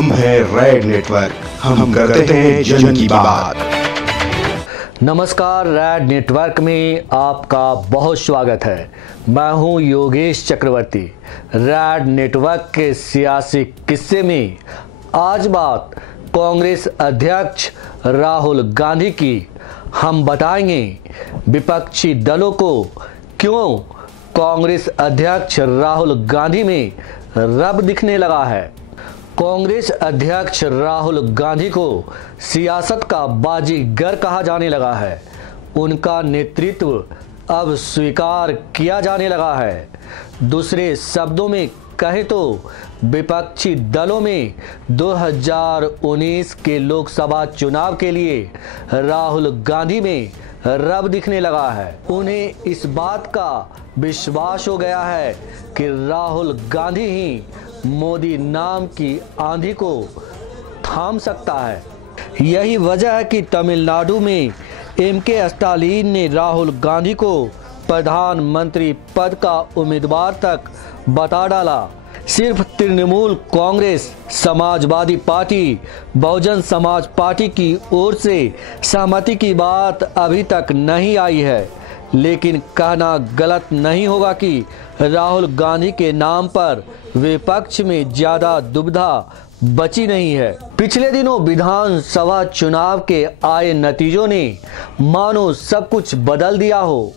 हम हैं red network, हम करते हैं जन की बात। नमस्कार, रेड नेटवर्क में आपका बहुत स्वागत है। मैं हूं योगेश चक्रवर्ती। रेड नेटवर्क के सियासी किस्से में आज बात कांग्रेस अध्यक्ष राहुल गांधी की। हम बताएंगे विपक्षी दलों को क्यों कांग्रेस अध्यक्ष राहुल गांधी में रब दिखने लगा है। कांग्रेस अध्यक्ष राहुल गांधी को सियासत का बाजीगर कहा जाने लगा है। उनका नेतृत्व अब स्वीकार किया जाने लगा है। दूसरे शब्दों में कहें तो विपक्षी दलों में 2019 के लोकसभा चुनाव के लिए राहुल गांधी में रब दिखने लगा है। उन्हें इस बात का विश्वास हो गया है कि राहुल गांधी ही मोदी नाम की आंधी को थाम सकता है। यही वजह है कि तमिलनाडु में एमके स्टालिन ने राहुल गांधी को प्रधानमंत्री पद का उम्मीदवार तक बता डाला। सिर्फ तृणमूल कांग्रेस, समाजवादी पार्टी, बहुजन समाज पार्टी की ओर से सहमति की बात अभी तक नहीं आई है, लेकिन कहना गलत नहीं होगा कि राहुल गांधी के नाम पर विपक्ष में ज्यादा दुविधा बची नहीं है। पिछले दिनों विधानसभा चुनाव के आए नतीजों ने मानो सब कुछ बदल दिया हो।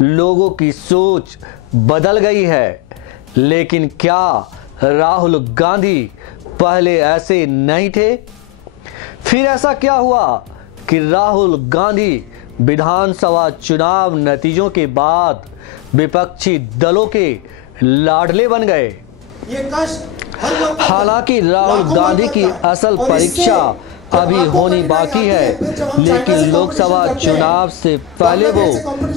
लोगों की सोच बदल गई है। लेकिन क्या राहुल गांधी पहले ऐसे नहीं थे? फिर ऐसा क्या हुआ कि राहुल गांधी विधानसभा चुनाव नतीजों के बाद विपक्षी दलों के लाडले बन गए? हालांकि राहुल गांधी की असल परीक्षा अभी होनी बाकी है, लेकिन लोकसभा चुनाव से पहले वो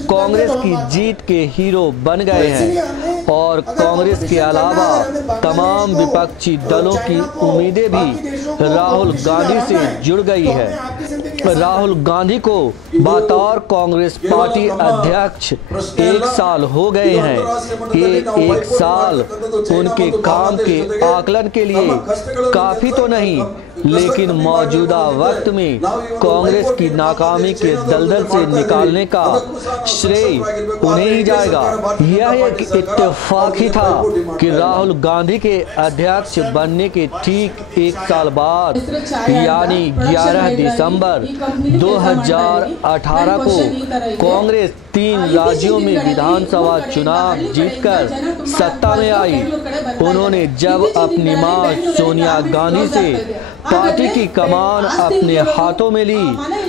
कांग्रेस की जीत के हीरो बन गए हैं और कांग्रेस के अलावा तमाम विपक्षी दलों की उम्मीदें भी राहुल गांधी से जुड़ गई है। राहुल गांधी को बतौर कांग्रेस पार्टी अध्यक्ष 1 साल हो गए हैं। ये 1 साल उनके काम के आकलन के लिए काफी तो नहीं, लेकिन मौजूदा वक्त में कांग्रेस की नाकामी के दलदल से निकालने का श्रेय उन्हें ही जाएगा। यह एक इत्तेफाक ही था कि राहुल गांधी के अध्यक्ष बनने के ठीक 1 साल बाद यानी 11 दिसंबर 2018 को कांग्रेस 3 राज्यों में विधानसभा चुनाव जीतकर सत्ता में आई। उन्होंने जब अपनी मां सोनिया गांधी से पार्टी की कमान अपने हाथों में ली,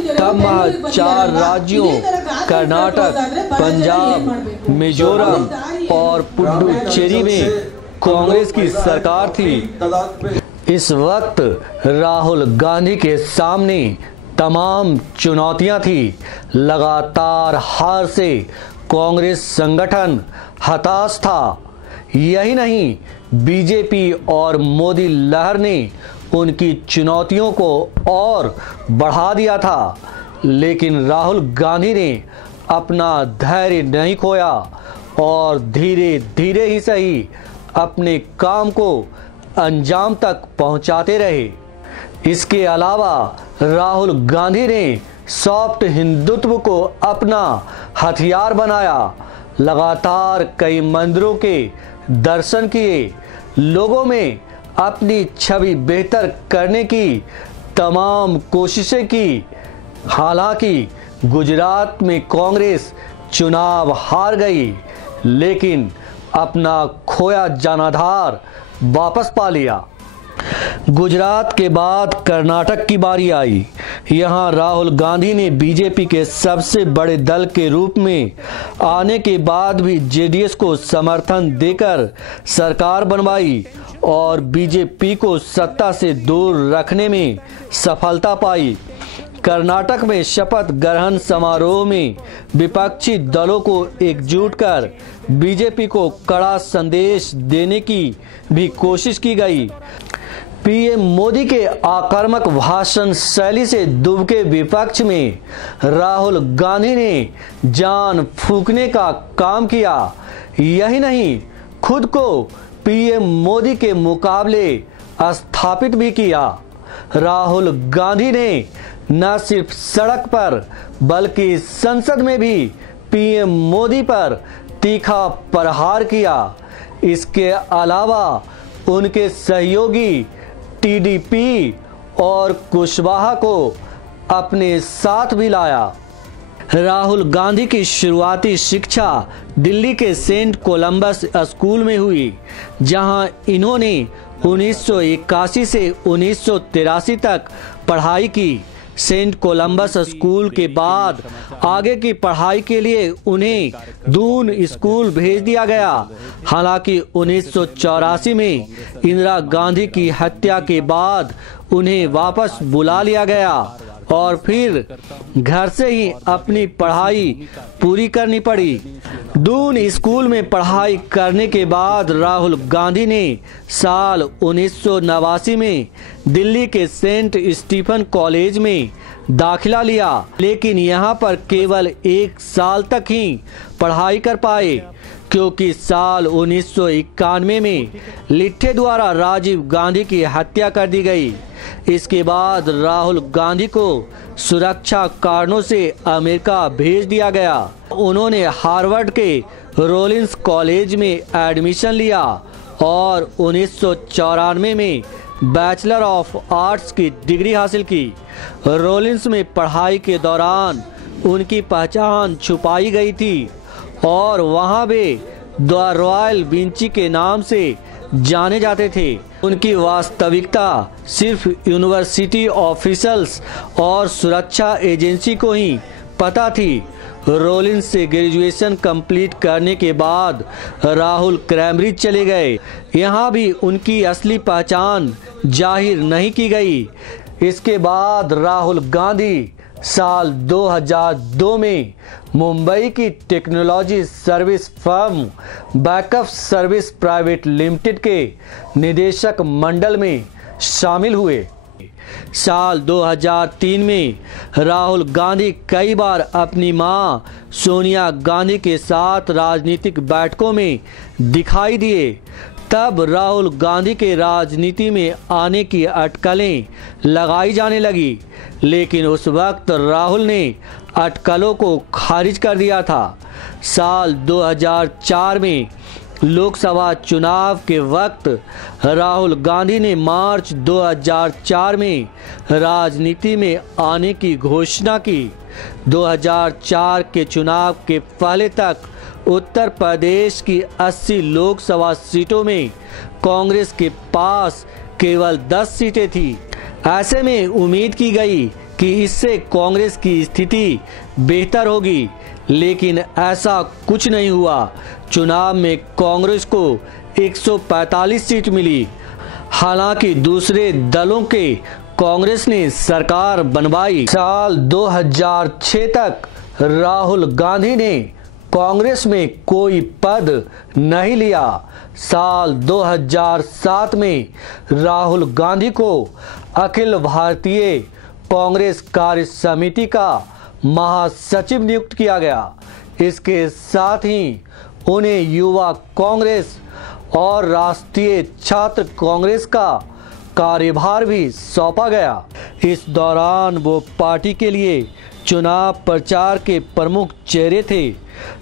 तब महज 4 राज्यों कर्नाटक, पंजाब, मिजोरम और पुडुचेरी में कांग्रेस की सरकार थी। इस वक्त राहुल गांधी के सामने तमाम चुनौतियां थी। लगातार हार से कांग्रेस संगठन हताश था। यही नहीं, बीजेपी और मोदी लहर ने उनकी चुनौतियों को और बढ़ा दिया था। लेकिन राहुल गांधी ने अपना धैर्य नहीं खोया और धीरे धीरे ही सही अपने काम को अंजाम तक पहुंचाते रहे। इसके अलावा राहुल गांधी ने सॉफ्ट हिंदुत्व को अपना हथियार बनाया। लगातार कई मंदिरों के दर्शन किए, लोगों में अपनी छवि बेहतर करने की तमाम कोशिशें की। हालांकि गुजरात में कांग्रेस चुनाव हार गई, लेकिन अपना खोया जनाधार वापस पा लिया। गुजरात के बाद कर्नाटक की बारी आई। यहां राहुल गांधी ने बीजेपी के सबसे बड़े दल के रूप में आने के बाद भी जेडीएस को समर्थन देकर सरकार बनवाई और बीजेपी को सत्ता से दूर रखने में सफलता पाई। कर्नाटक में शपथ ग्रहण समारोह में विपक्षी दलों को एकजुट कर बीजेपी को कड़ा संदेश देने की भी कोशिश की गई। पीएम मोदी के आक्रामक भाषण शैली से दुबके विपक्ष में राहुल गांधी ने जान फूंकने का काम किया। यही नहीं, खुद को पीएम मोदी के मुकाबले स्थापित भी किया। राहुल गांधी ने न सिर्फ सड़क पर बल्कि संसद में भी पीएम मोदी पर तीखा प्रहार किया। इसके अलावा उनके सहयोगी टीडीपी और कुशवाहा को अपने साथ भी लाया। राहुल गांधी की शुरुआती शिक्षा दिल्ली के सेंट कोलंबस स्कूल में हुई, जहां इन्होंने 1981 से 1983 तक पढ़ाई की। सेंट कोलंबस स्कूल के बाद आगे की पढ़ाई के लिए उन्हें दून स्कूल भेज दिया गया। हालांकि 1984 में इंदिरा गांधी की हत्या के बाद उन्हें वापस बुला लिया गया और फिर घर से ही अपनी पढ़ाई पूरी करनी पड़ी। दून स्कूल में पढ़ाई करने के बाद राहुल गांधी ने साल 1989 में दिल्ली के सेंट स्टीफन कॉलेज में दाखिला लिया, लेकिन यहाँ पर केवल 1 साल तक ही पढ़ाई कर पाए, क्योंकि साल 1991 में लिट्ठे द्वारा राजीव गांधी की हत्या कर दी गई। इसके बाद राहुल गांधी को सुरक्षा कारणों से अमेरिका भेज दिया गया। उन्होंने हार्वर्ड के रोलिंस कॉलेज में एडमिशन लिया और 1994 में बैचलर ऑफ आर्ट्स की डिग्री हासिल की। रोलिंस में पढ़ाई के दौरान उनकी पहचान छुपाई गई थी और वहां वे द रॉयल विंची के नाम से जाने जाते थे। उनकी वास्तविकता सिर्फ यूनिवर्सिटी ऑफिसर्स और सुरक्षा एजेंसी को ही पता थी। रोलिंस से ग्रेजुएशन कंप्लीट करने के बाद राहुल कैम्ब्रिज चले गए। यहाँ भी उनकी असली पहचान जाहिर नहीं की गई। इसके बाद राहुल गांधी साल 2002 में मुंबई की technology service firm backup service private limited के निदेशक मंडल में शामिल हुए। साल 2003 में राहुल गांधी कई बार अपनी मां सोनिया गांधी के साथ राजनीतिक बैठकों में दिखाई दिए। तब राहुल गांधी के राजनीति में आने की अटकलें लगाई जाने लगी, लेकिन उस वक्त राहुल ने अटकलों को खारिज कर दिया था। साल 2004 में लोकसभा चुनाव के वक्त राहुल गांधी ने मार्च 2004 में राजनीति में आने की घोषणा की। 2004 के चुनाव के पहले तक उत्तर प्रदेश की 80 लोकसभा सीटों में कांग्रेस के पास केवल 10 सीटें थी। ऐसे में उम्मीद की गई कि इससे कांग्रेस की स्थिति बेहतर होगी, लेकिन ऐसा कुछ नहीं हुआ। चुनाव में कांग्रेस को 145 सीट मिली। हालांकि दूसरे दलों के कांग्रेस ने सरकार बनवाई। साल 2006 तक राहुल गांधी ने कांग्रेस में कोई पद नहीं लिया। साल 2007 में राहुल गांधी को अखिल भारतीय कांग्रेस कार्य समिति का महासचिव नियुक्त किया गया। इसके साथ ही उन्हें युवा कांग्रेस और राष्ट्रीय छात्र कांग्रेस का कार्यभार भी सौंपा गया। इस दौरान वो पार्टी के लिए चुनाव प्रचार के प्रमुख चेहरे थे।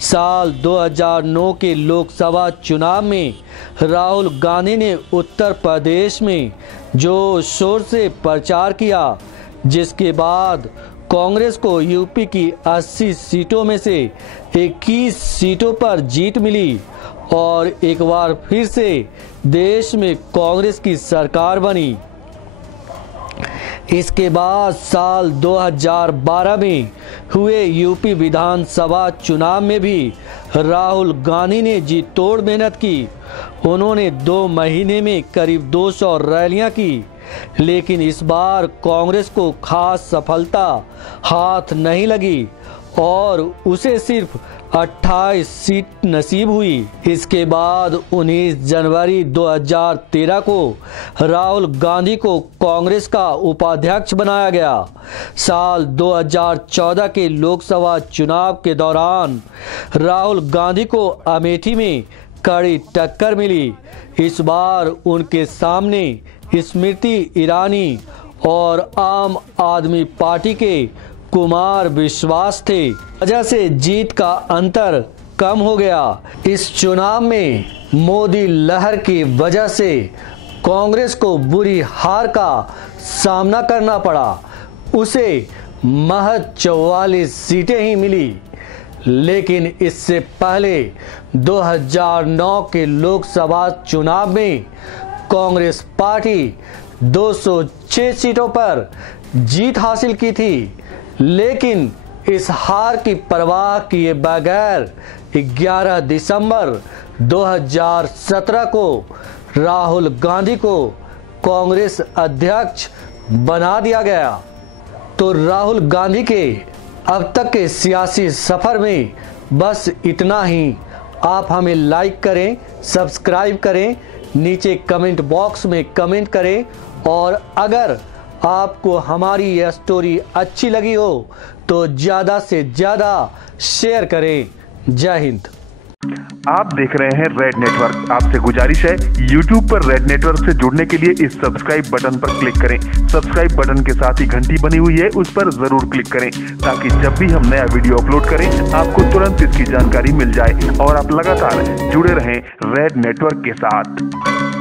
साल 2009 के लोकसभा चुनाव में राहुल गांधी ने उत्तर प्रदेश में जोर शोर से प्रचार किया, जिसके बाद कांग्रेस को यूपी की 80 सीटों में से 21 सीटों पर जीत मिली और एक बार फिर से देश में कांग्रेस की सरकार बनी। इसके बाद साल 2012 में हुए यूपी विधानसभा चुनाव में भी राहुल गांधी ने जी तोड़ मेहनत की। उन्होंने 2 महीने में करीब 200 रैलियां की, लेकिन इस बार कांग्रेस को खास सफलता हाथ नहीं लगी और उसे सिर्फ 28 सीट नसीब हुई। इसके बाद 19 जनवरी 2013 को राहुल गांधी को कांग्रेस का उपाध्यक्ष बनाया गया। साल 2014 के लोकसभा चुनाव के दौरान राहुल गांधी को अमेठी में कड़ी टक्कर मिली। इस बार उनके सामने स्मृति ईरानी और आम आदमी पार्टी के कुमार विश्वास थे। वजह से जीत का अंतर कम हो गया। इस चुनाव में मोदी लहर की वजह से कांग्रेस को बुरी हार का सामना करना पड़ा। उसे महज 44 सीटें ही मिली। लेकिन इससे पहले 2009 के लोकसभा चुनाव में कांग्रेस पार्टी 206 सीटों पर जीत हासिल की थी। लेकिन इस हार की परवाह किए बगैर 11 दिसंबर 2017 को राहुल गांधी को कांग्रेस अध्यक्ष बना दिया गया। तो राहुल गांधी के अब तक के सियासी सफर में बस इतना ही। आप हमें लाइक करें, सब्सक्राइब करें, नीचे कमेंट बॉक्स में कमेंट करें और अगर आपको हमारी यह स्टोरी अच्छी लगी हो तो ज़्यादा से ज़्यादा शेयर करें। जय हिंद। आप देख रहे हैं रेड नेटवर्क। आपसे गुजारिश है, YouTube पर रेड नेटवर्क से जुड़ने के लिए इस सब्सक्राइब बटन पर क्लिक करें। सब्सक्राइब बटन के साथ ही घंटी बनी हुई है, उस पर जरूर क्लिक करें ताकि जब भी हम नया वीडियो अपलोड करें आपको तुरंत इसकी जानकारी मिल जाए और आप लगातार जुड़े रहें रेड नेटवर्क के साथ।